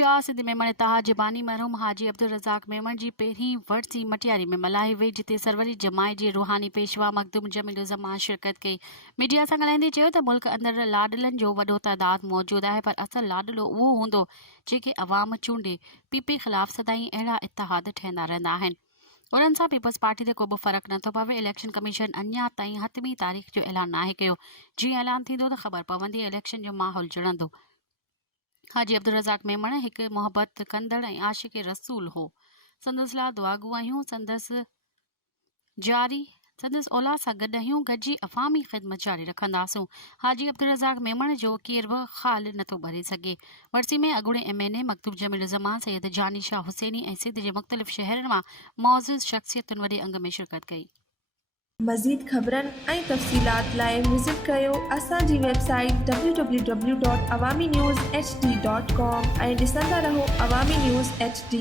शाह सिंध मेमण इत्तेहाद जे बानी मरहूम हाजी अब्दुल रज़ाक मेमण जी पहिरीं वरसी मटियारी में मल्हाई वई, जिते सरवरी जमात जे रूहानी पेशवा मखदूम जमील ज़मान शिरकत कई। मीडिया सां ॻाल्हाईंदे चयो त मुल्क अंदरि लाडलनि जो वॾो तइदाद मौजूदु आहे, पर असुल लाडलो उहो हूंदो जेके अवाम चूंडे। पीपी ख़िलाफ़ सदाईं अहिड़ा इत्तेहाद ठहंदा रहंदा आहिनि। उन्हनि सां पीपल्स पार्टी ते को बि फ़र्क़ु नथो पवे। इलेक्शन कमीशन अञा ताईं हतमी तारीख़ जो ऐलान नाहे कयो। जीअं ऐलान थींदो त ख़बर पवंदी, इलेक्शन जो माहौल जुड़ंदो। हाजी अब्दुल रज़ाक मेमण हिकु मोहबत कंदड़ ऐं आशिक़ रसूल हो। संदसि लाइ दुआगू आहियूं। संदसि औलाद सां गॾिजी अवामी ख़िदमत जारी रखंदासूं। हाजी अब्दुल रज़ाक मेमण जो केर बि ख़ाल नथो भरे सघे। वरसी में अॻूणे MNA मखदूम जमील ज़मान, सैयद जानी शाह हुसैनी ऐं सिंध जे मुख़्तलिफ़ शहरनि मां मौज़ूज़ शख़्सियतुनि वॾे अंग में शिरकत कई। मज़ीद ख़बरनि ऐं तफ़सीलात लाइ विज़िट कयो असांजी वेबसाइट www.awamiNewsHD.com ऐं ॾिसंदा रहो अवामी न्यूज़ HD।